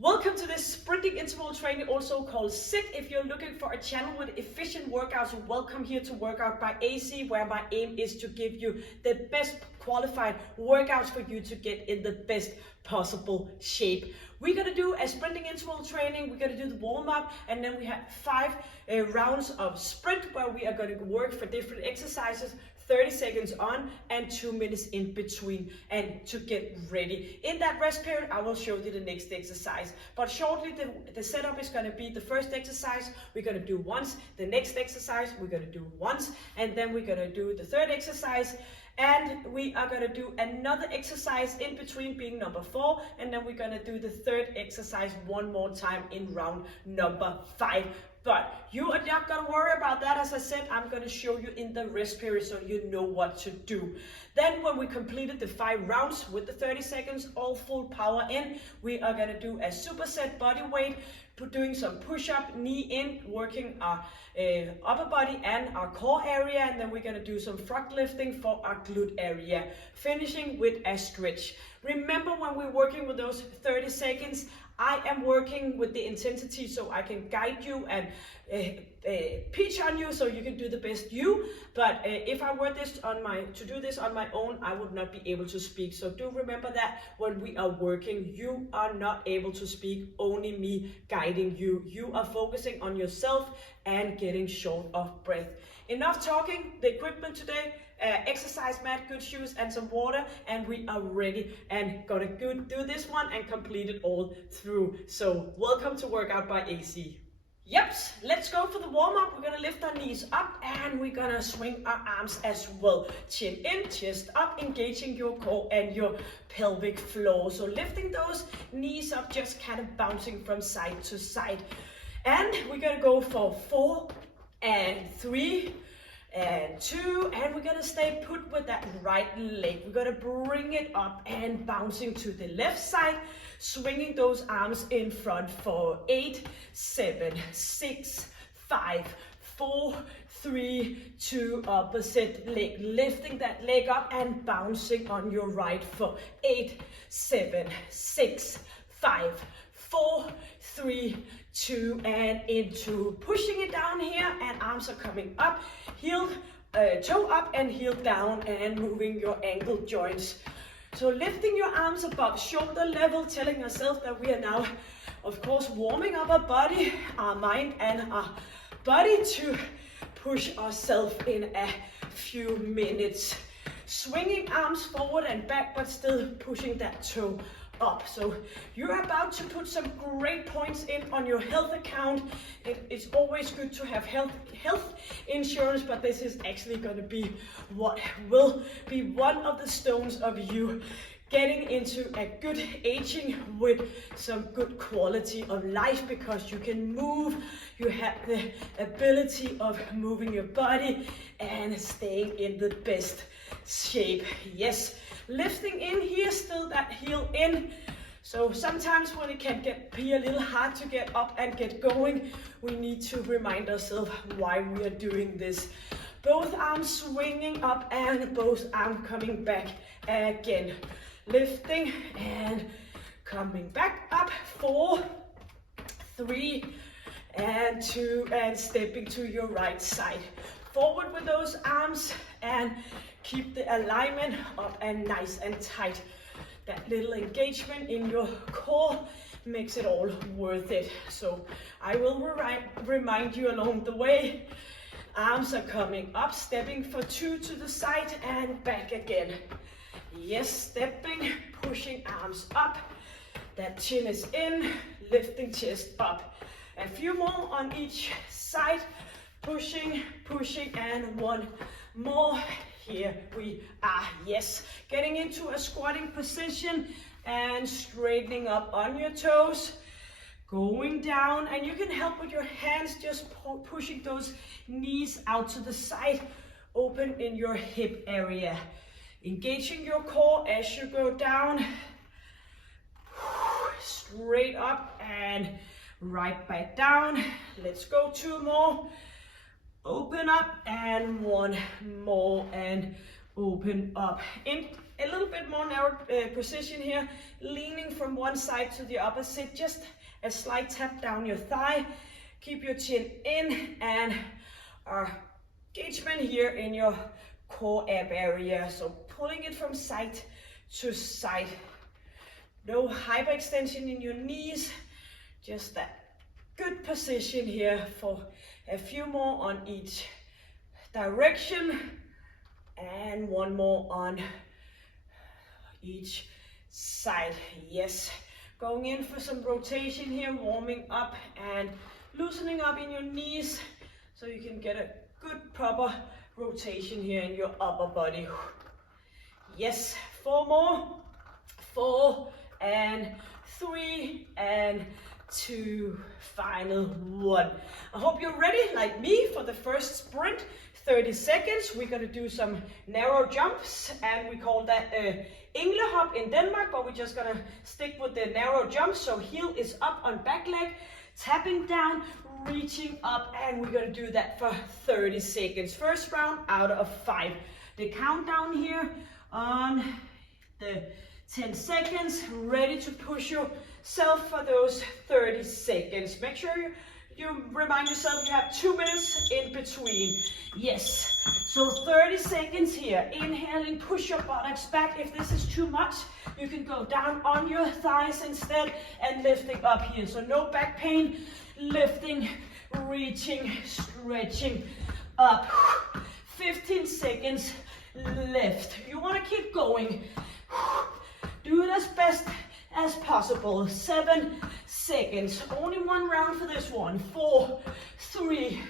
Welcome to this sprinting interval training, also called SIT. If you're looking for a channel with efficient workouts, welcome here to Workout by AC, where my aim is to give you the best qualified workouts for you to get in the best possible shape. We're gonna do a sprinting interval training. We're gonna do the warm-up, and then we have 5 rounds of sprint where we are gonna work for different exercises. 30 seconds on and 2 minutes in between, and to get ready. In that rest period, I will show you the next exercise. But shortly, the setup is going to be the first exercise we're going to do once, the next exercise we're going to do once, and then we're going to do the third exercise. And we are going to do another exercise in between, being number 4, and then we're going to do the third exercise one more time in round number 5. But you are not going to worry about that. As I said, I'm going to show you in the rest period so you know what to do. Then when we completed the 5 rounds with the 30 seconds, all full power in, we are going to do a superset body weight, doing some push-up, knee in, working our upper body and our core area, and then we're going to do some Froglifting for our glute area, finishing with a stretch. Remember, when we're working with those 30 seconds, I am working with the intensity so I can guide you and pitch on you so you can do the best you. But if I were to do this on my own, I would not be able to speak. So do remember that when we are working, you are not able to speak, only me guiding you. You are focusing on yourself and getting short of breath. Enough talking. The equipment today, exercise mat, good shoes, and some water, and we are ready and gonna do this one and complete it all through. So welcome to Workout by AC. Yep, let's go for the warm-up. We're gonna lift our knees up and we're gonna swing our arms as well. Chin in, chest up, engaging your core and your pelvic floor. So lifting those knees up, just kind of bouncing from side to side. And we're gonna go for 4 and 3 and 2, and we're gonna stay put with that right leg. We're gonna bring it up and bouncing to the left side, swinging those arms in front for 8, 7, 6, 5, 4, 3, 2, opposite leg. Lifting that leg up and bouncing on your right foot. 8, 7, 6, 5, 4, 3, 2, and into. Pushing it down here, and arms are coming up, heel, toe up and heel down, and moving your ankle joints. So lifting your arms above shoulder level, telling yourself that we are now, of course, warming up our body, our mind, and our body to push ourselves in a few minutes. Swinging arms forward and back, but still pushing that toe up. So you're about to put some great points in on your health account. It's always good to have health insurance, but this is actually going to be what will be one of the stones of you getting into a good aging with some good quality of life, because you can move, you have the ability of moving your body and staying in the best shape. Yes, lifting in here, still that heel in. So sometimes when it can be a little hard to get up and get going, we need to remind ourselves why we are doing this. Both arms swinging up and both arms coming back again. Lifting and coming back up. 4, 3, and 2, and stepping to your right side. Forward with those arms and keep the alignment up and nice and tight. That little engagement in your core makes it all worth it. So I will remind you along the way. Arms are coming up, stepping for 2 to the side and back again. Yes, stepping, pushing arms up. That chin is in, lifting chest up. A few more on each side. Pushing, pushing, and 1 more. Here we are. Yes, getting into a squatting position and straightening up on your toes, going down, and you can help with your hands, just pushing those knees out to the side, open in your hip area, engaging your core as you go down, straight up and right back down. Let's go 2 more. Open up, and 1 more, and open up. In a little bit more narrow position here, leaning from one side to the opposite, just a slight tap down your thigh. Keep your chin in and engagement here in your core ab area. So pulling it from side to side. No hyperextension in your knees, just that good position here for a few more on each direction and one more on each side. Yes, going in for some rotation here, warming up and loosening up in your knees so you can get a good proper rotation here in your upper body. Yes, 4 more, 4 and 3 and 2, final 1. I hope you're ready like me for the first sprint. 30 seconds. We're going to do some narrow jumps, and we call that incl hop in Denmark, but we're just going to stick with the narrow jumps. So heel is up on back leg, tapping down, reaching up, and we're going to do that for 30 seconds. First round out of 5. The countdown here on the 10 seconds, ready to push yourself for those 30 seconds. Make sure you remind yourself you have 2 minutes in between. Yes, so 30 seconds here. Inhaling, push your buttocks back. If this is too much, you can go down on your thighs instead and lifting up here. So no back pain, lifting, reaching, stretching up. 15 seconds left. You want to keep going. Do it as best as possible. 7 seconds. Only 1 round for this one. 4, 3,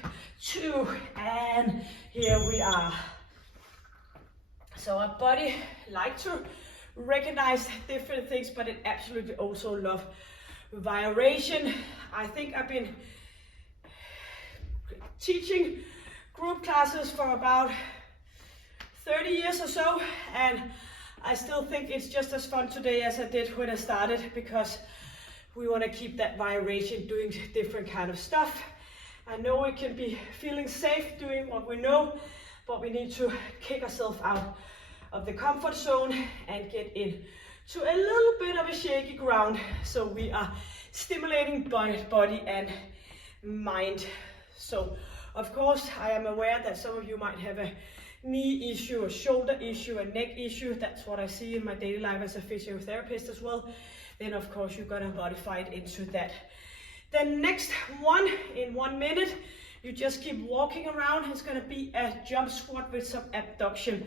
2, and here we are. So our body likes to recognize different things, but it absolutely also loves variation. I think I've been teaching group classes for about 30 years or so, and I still think it's just as fun today as I did when I started, because we want to keep that variation, doing different kind of stuff. I know it can be feeling safe doing what we know, but we need to kick ourselves out of the comfort zone and get into a little bit of a shaky ground, so we are stimulating body and mind. So of course I am aware that some of you might have a knee issue, a shoulder issue, a neck issue. That's what I see in my daily life as a physiotherapist as well. Then of course you're gonna modify it into that. The next one, in 1 minute, you just keep walking around. It's gonna be a jump squat with some abduction.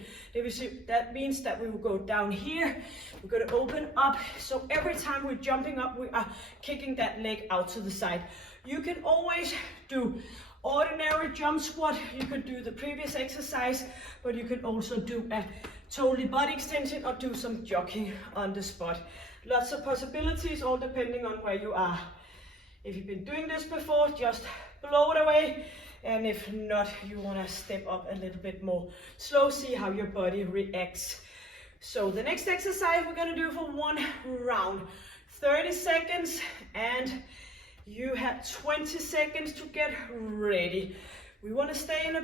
That means that we will go down here. We're gonna open up. So every time we're jumping up, we are kicking that leg out to the side. You can always do ordinary jump squat. You could do the previous exercise, but you could also do a totally body extension or do some jogging on the spot. Lots of possibilities, all depending on where you are. If you've been doing this before, just blow it away. And if not, you want to step up a little bit more slow, see how your body reacts. So the next exercise we're going to do for 1 round, 30 seconds, and you have 20 seconds to get ready. We want to stay in a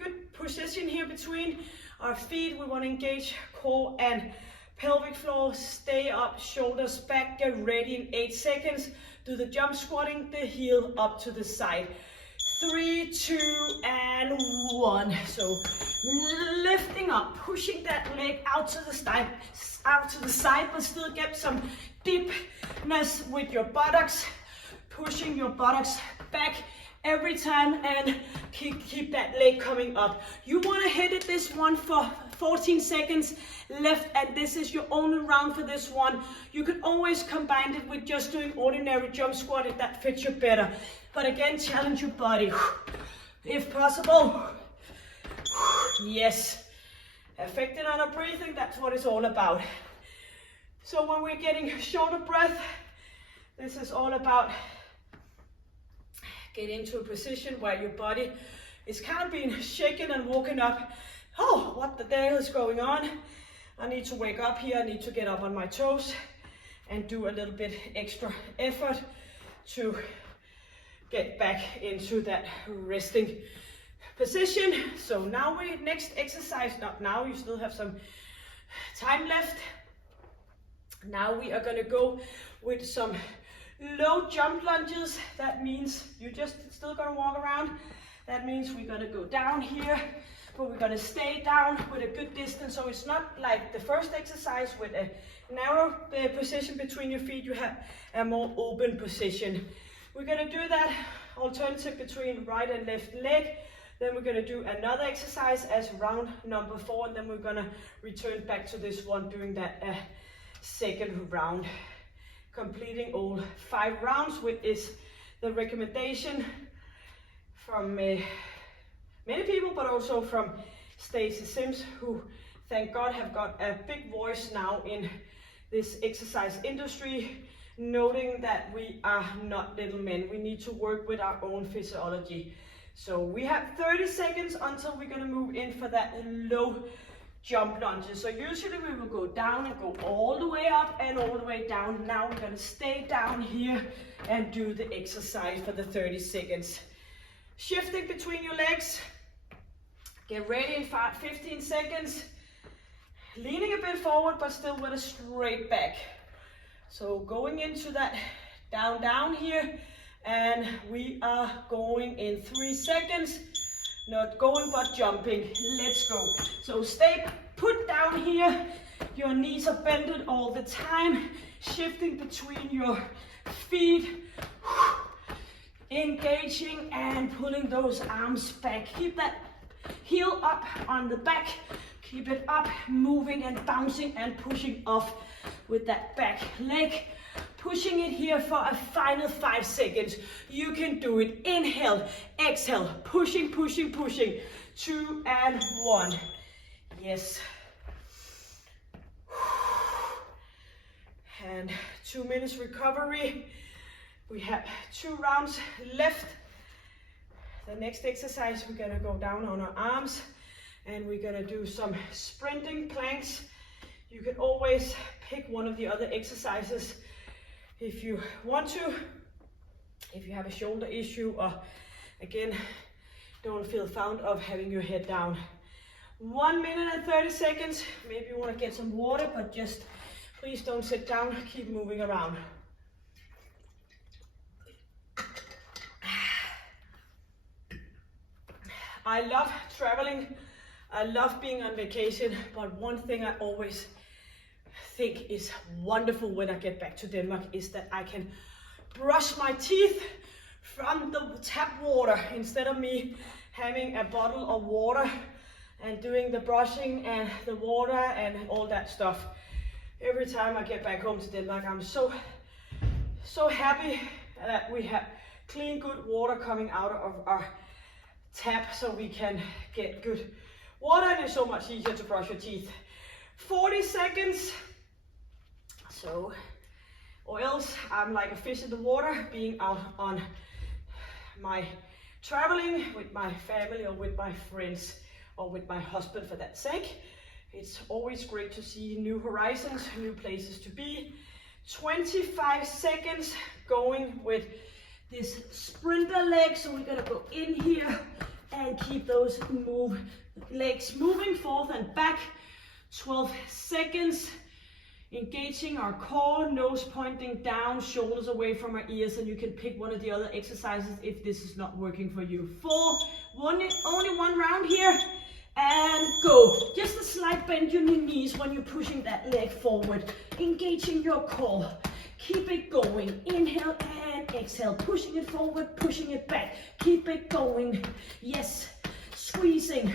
good position here between our feet. We want to engage core and pelvic floor. Stay up, shoulders back, get ready in 8 seconds. Do the jump squatting, the heel up to the side. 3, 2, and 1. So lifting up, pushing that leg out to the side, but still get some deepness with your buttocks. Pushing your buttocks back every time and keep that leg coming up. You want to hit it this one for 14 seconds left, and this is your only round for this one. You can always combine it with just doing ordinary jump squat if that fits you better. But again, challenge your body if possible. Yes, affecting on our breathing, that's what it's all about. So when we're getting short of breath, this is all about get into a position where your body is kind of being shaken and woken up. Oh, what the hell is going on? I need to wake up here. I need to get up on my toes and do a little bit extra effort to get back into that resting position. So now next exercise, not now, you still have some time left. Now we are gonna go with some low jump lunges. That means you're just still gonna walk around. That means we're gonna go down here, but we're gonna stay down with a good distance. So it's not like the first exercise with a narrow position between your feet. You have a more open position. We're gonna do that alternative between right and left leg. Then we're gonna do another exercise as round number 4, and then we're gonna return back to this one, doing that second round, completing all 5 rounds, which is the recommendation from many people, but also from Stacy Sims, who, thank God, have got a big voice now in this exercise industry, noting that we are not little men. We need to work with our own physiology. So we have 30 seconds until we're gonna move in for that low jump lunges. So usually we will go down and go all the way up and all the way down. Now we're gonna stay down here and do the exercise for the 30 seconds. Shifting between your legs. Get ready in 15 seconds. Leaning a bit forward, but still with a straight back. So going into that down here, and we are going in 3 seconds. Not going, but jumping. Let's go. So stay put down here. Your knees are bended all the time. Shifting between your feet. Engaging and pulling those arms back. Keep that heel up on the back. Keep it up, moving and bouncing and pushing off with that back leg. Pushing it here for a final 5 seconds. You can do it. Inhale, exhale, pushing, pushing, pushing. 2 and 1. Yes. And 2 minutes recovery. We have 2 rounds left. The next exercise, we're gonna go down on our arms and we're gonna do some sprinting planks. You can always pick one of the other exercises if you want to. If you have a shoulder issue or, again, don't feel fond of having your head down. 1 minute and 30 seconds. Maybe you wanna get some water, but just please don't sit down, keep moving around. I love traveling, I love being on vacation, but one thing I always think is wonderful when I get back to Denmark is that I can brush my teeth from the tap water instead of me having a bottle of water and doing the brushing and the water and all that stuff. Every time I get back home to Denmark, I'm so happy that we have clean, good water coming out of our tap so we can get good water, and it's so much easier to brush your teeth. 40 seconds. So, or else I'm like a fish in the water, being out on my traveling with my family or with my friends or with my husband for that sake. It's always great to see new horizons, new places to be. 25 seconds going with this sprinter leg. So we're gonna go in here and keep those legs moving forth and back. 12 seconds. Engaging our core, nose pointing down, shoulders away from our ears, and you can pick one of the other exercises if this is not working for you. 4, only one round here, and go. Just a slight bend in your knees when you're pushing that leg forward. Engaging your core. Keep it going. Inhale and exhale. Pushing it forward, pushing it back. Keep it going. Yes. Squeezing.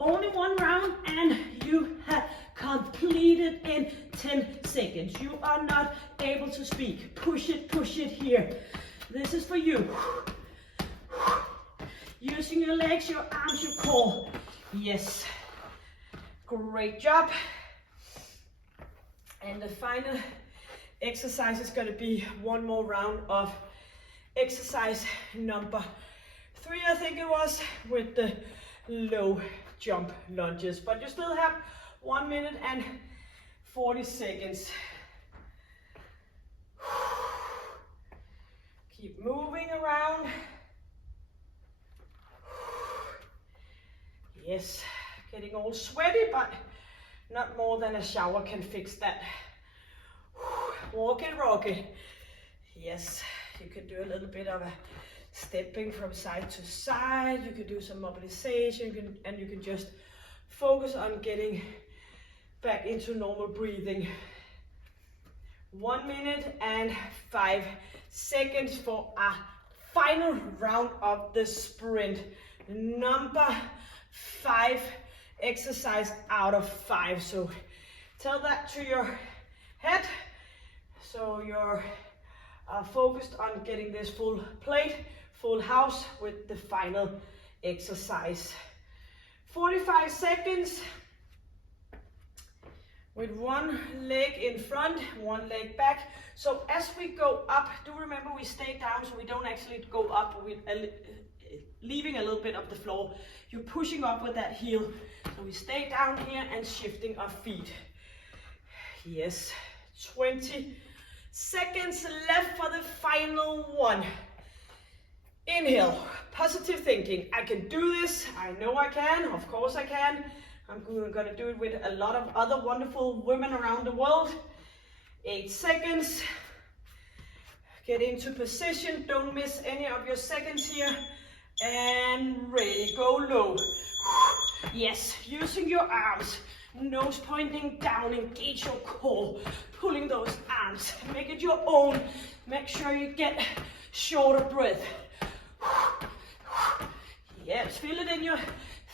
Only one round and you have completed in 10 seconds. You are not able to speak. Push it here. This is for you. Using your legs, your arms, your core. Yes. Great job. And the final exercise is going to be one more round of exercise number 3, I think it was, with the low jump lunges. But you still have 1 minute and 40 seconds. Keep moving around. Yes, Getting all sweaty, but not more than a shower can fix that. Walk it, rock it. Yes, you can do a little bit of a stepping from side to side. You can do some mobilization, and you can just focus on getting back into normal breathing. 1 minute and 5 seconds for a final round of the sprint. Number 5 exercise out of 5. So tell that to your head. So you're focused on getting this full plate, full house with the final exercise. 45 seconds with one leg in front, one leg back. So as we go up, do remember we stay down so we don't actually go up, we're leaving a little bit of the floor. You're pushing up with that heel. So we stay down here and shifting our feet. Yes, 20 seconds left for the final one. Inhale, positive thinking. I can do this. I know I can. Of course I can. I'm going to do it with a lot of other wonderful women around the world. 8 seconds. Get into position. Don't miss any of your seconds here. And ready. Go low. Yes, using your arms. Nose pointing down. Engage your core. Pulling those arms. Make it your own. Make sure you get shorter breath. Yes, feel it in your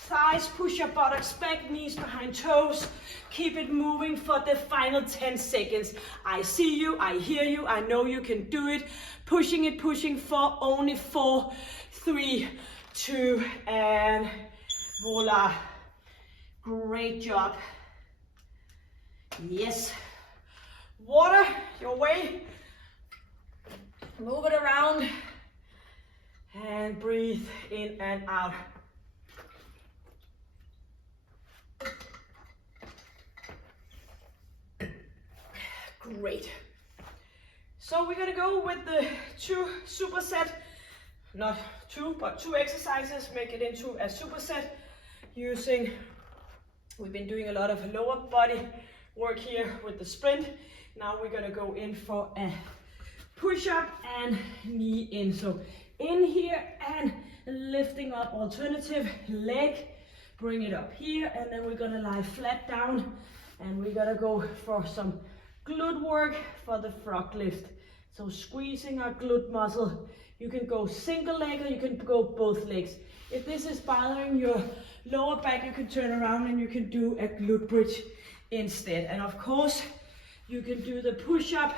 thighs. Push your buttocks back, knees behind toes. Keep it moving for the final 10 seconds. I see you, I hear you, I know you can do it. Pushing for only 4, 3, 2, and voila. Great job. Yes. Water your way. Move it around. And breathe in and out. Great. So we're gonna go with the 2 superset, not 2, but 2 exercises, make it into a superset using, we've been doing a lot of lower body work here with the sprint. Now we're gonna go in for a push-up and knee in. So in here and lifting up, alternative leg, bring it up here, and then we're gonna lie flat down and we're gonna go for some glute work for the Froglift. So squeezing our glute muscle. You can go single leg or you can go both legs. If this is bothering your lower back, you can turn around and you can do a glute bridge instead. And of course, you can do the push-up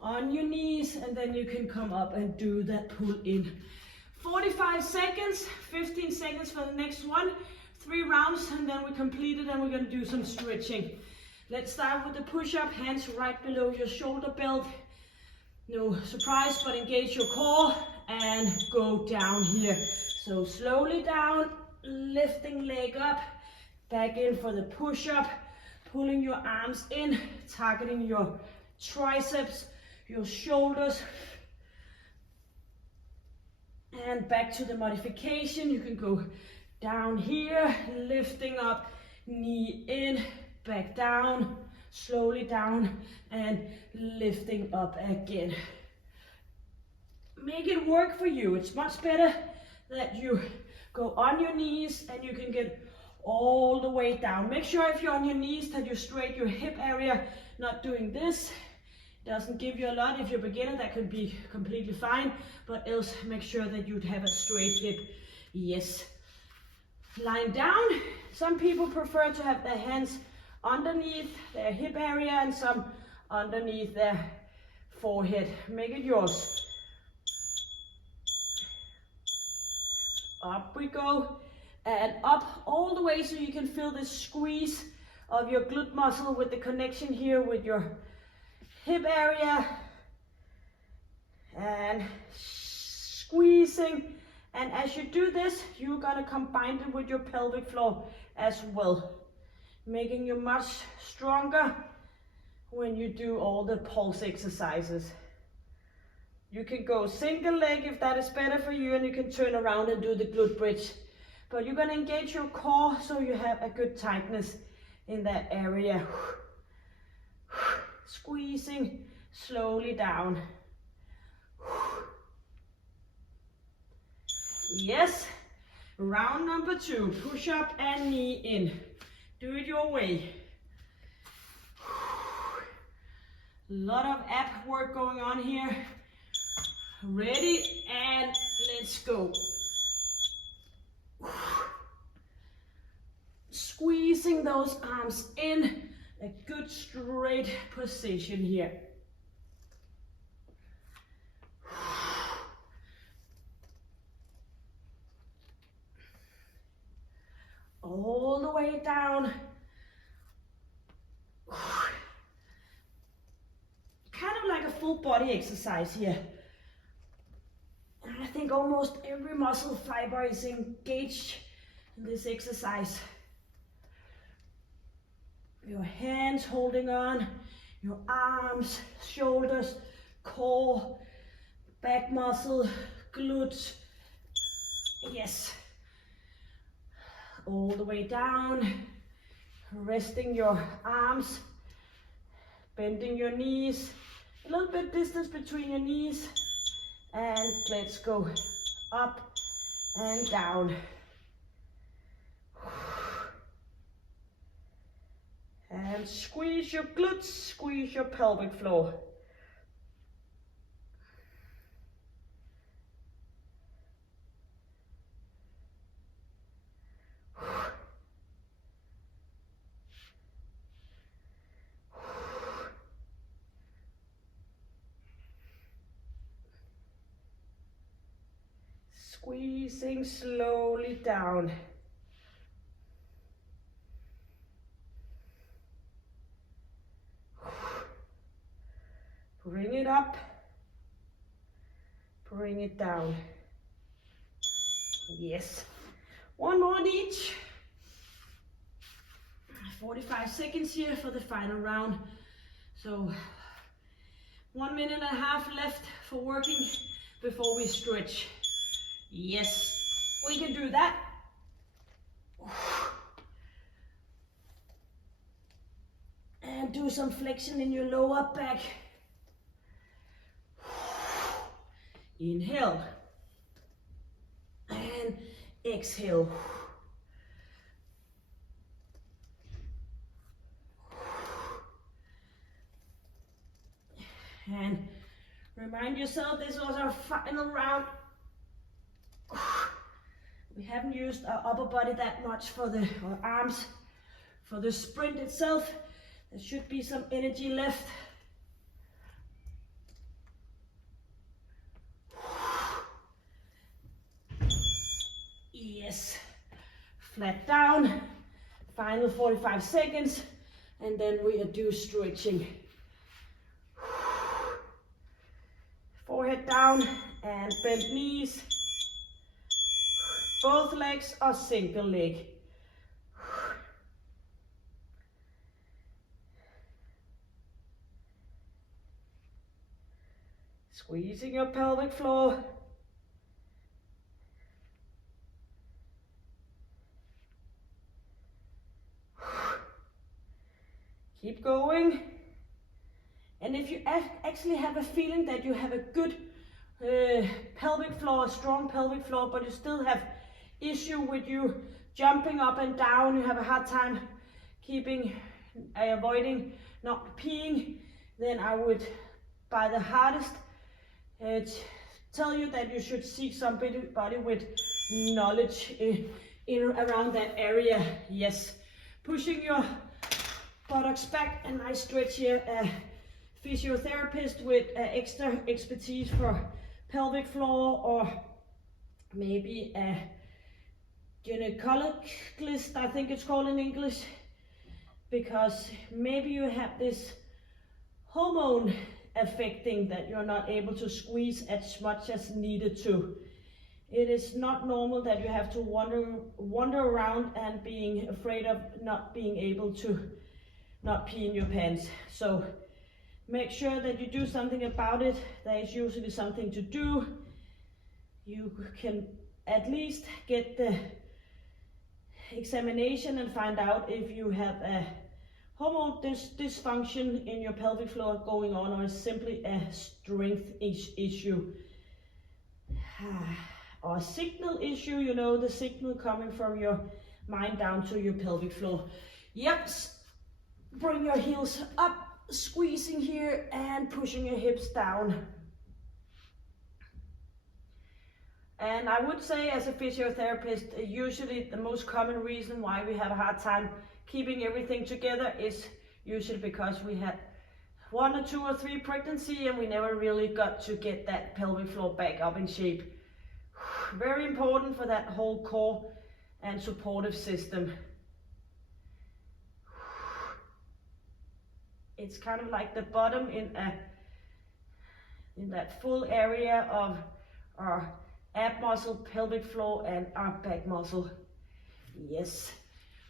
on your knees, and then you can come up and do that pull in. 45 seconds, 15 seconds for the next one. 3 rounds, and then we complete it, and we're gonna do some stretching. Let's start with the push-up, hands right below your shoulder belt. No surprise, but engage your core and go down here. So slowly down, lifting leg up, back in for the push-up, pulling your arms in, targeting your triceps, your shoulders, and back to the modification. You can go down here, lifting up, knee in, back down, slowly down, and lifting up again. Make it work for you. It's much better that you go on your knees and you can get all the way down. Make sure if you're on your knees that you straight your hip area, not doing this. Doesn't give you a lot. If you're a beginner, that could be completely fine, but else make sure that you'd have a straight hip. Yes. Lying down. Some people prefer to have their hands underneath their hip area and some underneath their forehead. Make it yours. Up we go, and up all the way so you can feel this squeeze of your glute muscle with the connection here with your hip area, and squeezing. And as you do this, you're gonna combine it with your pelvic floor as well, making you much stronger when you do all the pulse exercises. You can go single leg if that is better for you, and you can turn around and do the glute bridge but you're gonna engage your core so you have a good tightness in that area. Squeezing slowly down. Yes, round number 2, push up and knee in. Do it your way. A lot of ab work going on here. Ready, and let's go. Squeezing those arms in, a good straight position here. All the way down. Kind of like a full body exercise here. And I think almost every muscle fiber is engaged in this exercise. Your hands holding on, your arms, shoulders, core, back muscle, glutes. Yes. All the way down, resting your arms, bending your knees, a little bit distance between your knees, and let's go up and down. And squeeze your glutes, squeeze your pelvic floor. Squeezing slowly down. Bring it up, bring it down. Yes, one more on each. 45 seconds here for the final round. So 1.5 minutes left for working before we stretch. Yes, we can do that. And do some flexion in your lower back. Inhale and exhale. And remind yourself this was our final round. We haven't used our upper body that much for the arms. For the sprint itself, there should be some energy left. Yes, flat down, final 45 seconds, and then we do stretching. Forehead down and bend knees. Both legs or single leg. Squeezing your pelvic floor. Keep going. And if you actually have a feeling that you have a good pelvic floor, a strong pelvic floor, but you still have issue with you jumping up and down, you have a hard time avoiding not peeing, then I would, by the hardest, tell you that you should seek somebody with knowledge in around that area. Yes, pushing your buttocks back, a nice stretch here. Physiotherapist with extra expertise for pelvic floor, or maybe a gynecologist, I think it's called in English, because maybe you have this hormone affecting that you're not able to squeeze as much as needed to. It is not normal that you have to wander around and being afraid of not being able to not pee in your pants. So make sure that you do something about it. There is usually something to do. You can at least get the examination and find out if you have a hormone dysfunction in your pelvic floor going on, or simply a strength issue. Or a signal issue, you know, the signal coming from your mind down to your pelvic floor. Yep, bring your heels up, squeezing here and pushing your hips down. And I would say, as a physiotherapist, usually the most common reason why we have a hard time keeping everything together is usually because we had 1 or 2 or 3 pregnancy and we never really got to get that pelvic floor back up in shape. Very important for that whole core and supportive system. It's kind of like the bottom in that full area of our ab muscle, pelvic floor, and our back muscle. Yes.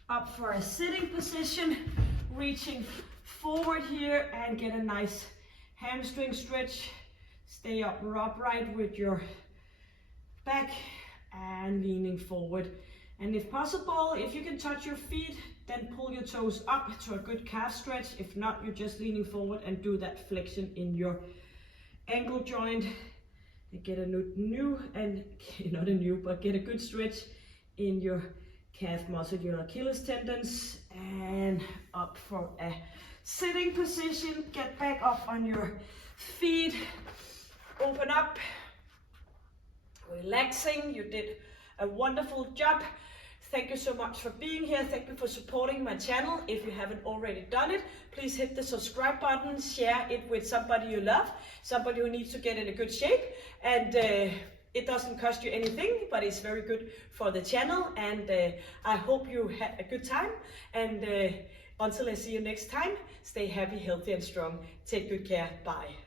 Up for a sitting position, reaching forward here and get a nice hamstring stretch. Stay upright with your back and leaning forward. And if possible, if you can touch your feet, then pull your toes up to a good calf stretch. If not, you're just leaning forward and do that flexion in your ankle joint. And get a get a good stretch in your calf muscle, your Achilles tendons, and up for a sitting position. Get back up on your feet, open up, relaxing. You did a wonderful job. Thank you so much for being here. Thank you for supporting my channel. If you haven't already done it, please hit the subscribe button, share it with somebody you love, somebody who needs to get in a good shape. And it doesn't cost you anything, but it's very good for the channel. And I hope you had a good time. And until I see you next time, stay happy, healthy, and strong. Take good care. Bye.